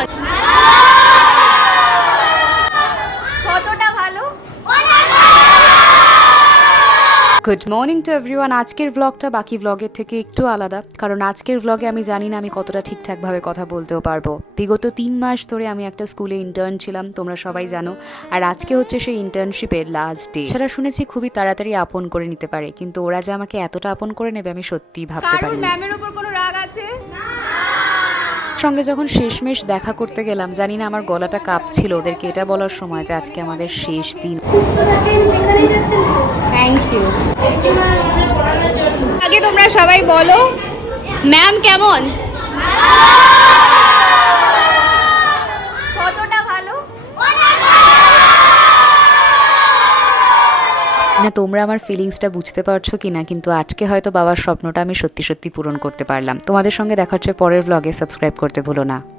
কেমন? কতটা ভালো? Good morning to everyone. আজকের ব্লগটা বাকি ব্লগের থেকে একটু আলাদা, কারণ আজকের ব্লগে আমি জানি না আমি কতটা ঠিকঠাকভাবে কথা বলতেও পারবো। বিগত 3 মাস ধরে আমি একটা স্কুলে ইন্টার্ন ছিলাম, তোমরা সবাই জানো। আর আজকে হচ্ছে সেই ইন্টার্নশিপের লাস্ট ডে। সেটা শুনেছি খুবই তাড়াতাড়ি আপন করে নিতে পারে, কিন্তু ওরা যে আমাকে এতটা আপন করে নেবে আমি সত্যিই ভাবতে পারি। কারণ ম্যামের উপর কোনো রাগ আছে? সঙ্গে যখন শেষমেশ দেখা করতে গেলাম, জানি না আমার গলাটা কাঁপছিল ওদেরকে এটা বলার সময় যে আজকে আমাদের শেষ দিন। Thank you. আগে তোমরা সবাই বলো ম্যাম কেমন? কতটা ভালো? না তোমরা আমার ফিলিংসটা বুঝতে পারছো কি না, কিন্তু আজকে হয়তো বাবার স্বপ্নটা আমি সত্যি সত্যি পূরণ করতে পারলাম। তোমাদের সঙ্গে দেখা হচ্ছে পরের ব্লগে। সাবস্ক্রাইব করতে ভুলো না।